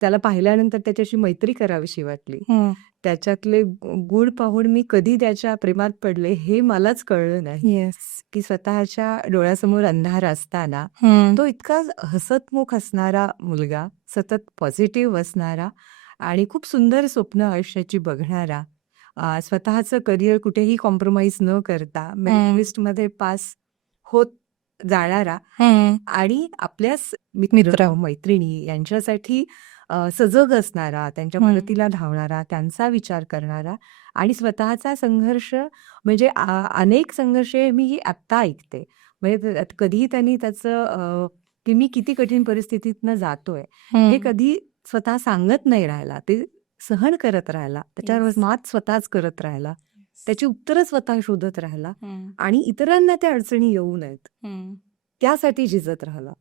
त्याला पाहिल्यानंतर त्याच्याशी मैत्री करावीशी वाटली. हं. त्याच्यातले गुण पाहून मी कधी त्याच्या प्रेमात पडले हे मलाच कळलं नाही, येस. की स्वतःच्या डोळ्यासमोर अंधार असताना हं. तो इतका हसतमुख असणारा मुलगा, सतत पॉझिटिव्ह असणारा आणि खूप सुंदर स्वप्न आयुष्याची बघणारा, स्वतःचं करिअर कुठेही कॉम्प्रोमाइज न करता मेरिट लिस्टमध्ये पास होत जाणारा हं. आणि आपल्याच मित्र. मित्र, मैत्रिणी यांच्यासाठी सजग असणारा, त्यांच्या हं. मदतीला धावणारा, त्यांचा विचार करणारा आणि स्वतःचा संघर्ष म्हणजे अनेक संघर्ष मी आत्ता ऐकते. म्हणजे कधीही त्यांनी त्याचं की मी किती कठीण परिस्थितीतनं जातोय, हे हं. कधी स्वतः सांगत नाही राहिला. ते सहन करत राहिला. त्याच्यावर येस. मात स्वतःच करत राहिला. त्याची उत्तरं स्वतः शोधत राहिला हं. आणि इतरांना त्या अडचणी येऊ नयेत, हं. त्यासाठी झिजत राहिला.